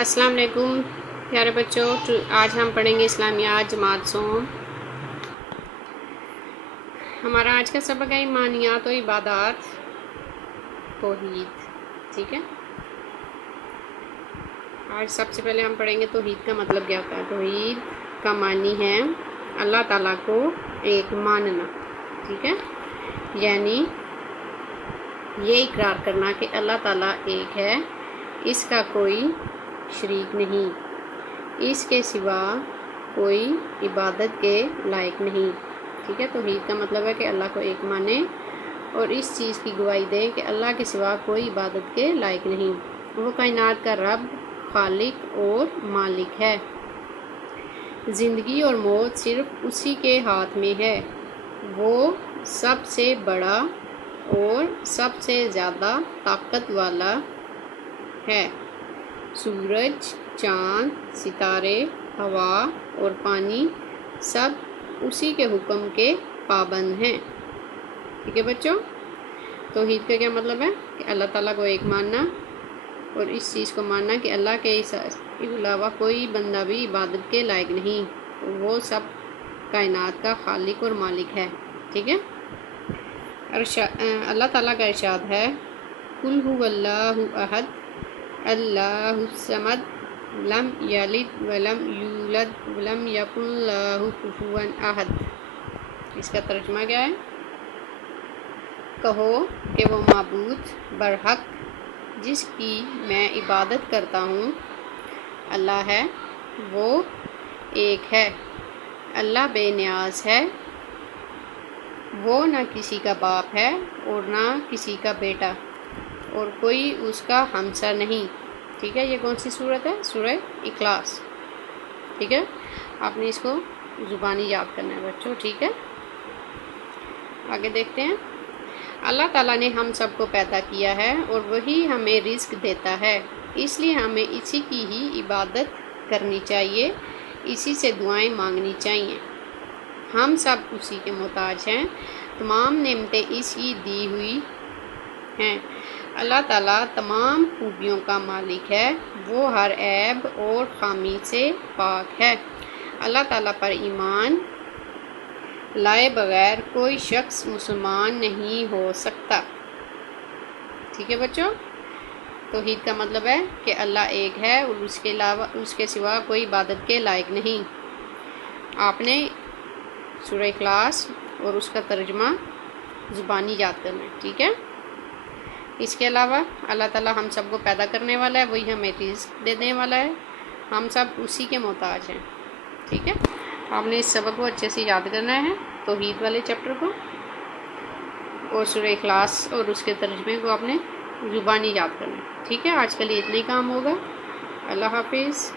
अस्सलाम वालेकुम प्यारे बच्चों। आज हम पढ़ेंगे इस्लामियात जमात सोम। हमारा आज का सबक है ईमानियात और इबादात तौहीद। ठीक है, आज सबसे पहले हम पढ़ेंगे तौहीद का मतलब क्या होता है। तौहीद का मानी है अल्लाह ताला को एक मानना। ठीक है, यानी ये इकरार करना कि अल्लाह ताला एक है, इसका कोई शरीक नहीं, इसके सिवा कोई इबादत के लायक नहीं। ठीक है, तौहीद का मतलब है कि अल्लाह को एक माने और इस चीज़ की गवाही दे कि अल्लाह के सिवा कोई इबादत के लायक नहीं। वो कायनात का रब, खालिक और मालिक है। ज़िंदगी और मौत सिर्फ उसी के हाथ में है। वो सबसे बड़ा और सबसे ज़्यादा ताकत वाला है। सूरज, चाँद, सितारे, हवा और पानी सब उसी के हुक्म के पाबंद हैं। ठीक है बच्चों, तौहीद का क्या मतलब है कि अल्लाह ताला को एक मानना और इस चीज़ को मानना कि अल्लाह के अलावा कोई बंदा भी इबादत के लायक नहीं, वो सब कायनात का खालिक और मालिक है। ठीक है, अल्लाह ताला का इरशाद है, कुल हुवल्लाहु अहद अल्लाहुस समद लम यलिद वलम यूलद वलम यकुल लहू कुफुवन अहद। इसका तर्जुमा क्या है? कहो कि वो माबूद बरहक जिसकी मैं इबादत करता हूँ अल्लाह है, वो एक है। अल्लाह बेनियाज है, वो ना किसी का बाप है और ना किसी का बेटा और कोई उसका हमसर नहीं। ठीक है, ये कौन सी सूरत है? सूरह इखलास। ठीक है, आपने इसको ज़ुबानी याद करना है बच्चों। ठीक है, आगे देखते हैं। अल्लाह ताला ने हम सबको पैदा किया है और वही हमें रिज़्क देता है, इसलिए हमें इसी की ही इबादत करनी चाहिए, इसी से दुआएं मांगनी चाहिए। हम सब उसी के मोहताज हैं, तमाम नेमतें इसकी दी हुई हैं। अल्लाह ताला तमाम खूबियों का मालिक है, वो हर ऐब और खामी से पाक है। अल्लाह ताला पर ईमान लाए बगैर कोई शख्स मुसलमान नहीं हो सकता। ठीक है बच्चों, तौहीद का मतलब है कि अल्लाह एक है और उसके अलावा उसके सिवा कोई इबादत के लायक नहीं। आपने सूरह इखलास और उसका तर्जुमा ज़ुबानी याद करना है। ठीक है, इसके अलावा अल्लाह ताला हम सबको पैदा करने वाला है, वही हमें रिज़्क देने वाला है, हम सब उसी के मोहताज हैं। ठीक है, आपने इस सबक को अच्छे से याद करना है, तौहीद वाले चैप्टर को और सूरह इखलास और उसके तर्जुमे को आपने ज़ुबानी याद करना है। ठीक है, आज के लिए इतना ही काम होगा। अल्लाह हाफिज़।